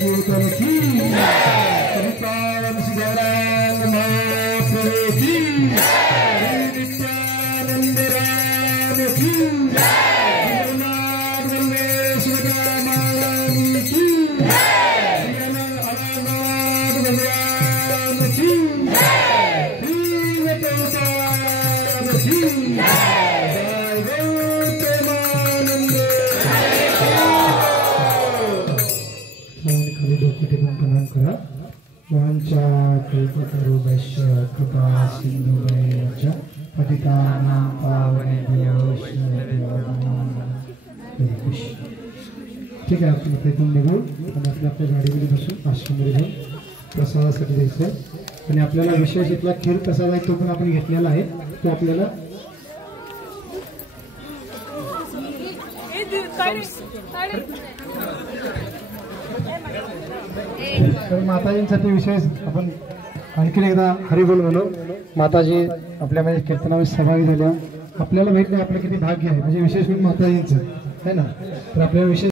कीर्तन की श्रीकांत गौरांग महाप्रभु की नित्यानंद राम की जगन्नाथ बलवेश्वर महारानी की अनाथ भगवान की खाली डोके टेकून प्रणाम करा. वांचा कल्पतरुभ्यश्च कृपा सिंधुभ्यश्च पतितानां पावनेभ्यो वैष्णवेभ्यो. ठीक आहे, आपण इथून निघू आणि आपल्या गाडीमध्ये बसून आश्रममध्ये जाऊन प्रसादासाठी द्यायचं आहे. आणि आपल्याला विशेष इथला खीर प्रसाद आहे तो पण आपण घेतलेला आहे. तो आपल्याला तर माताजींसाठी विशेष आपण आणखीन एकदा हरिबोल म्हणू. माताजी आपल्यामध्ये कीर्तनामध्ये सहभागी झाल्या. आपल्याला माहित नाही आपलं किती भाग्य आहे, म्हणजे विशेष म्हणून माताजींचं आहे ना. तर आपल्याला विशेष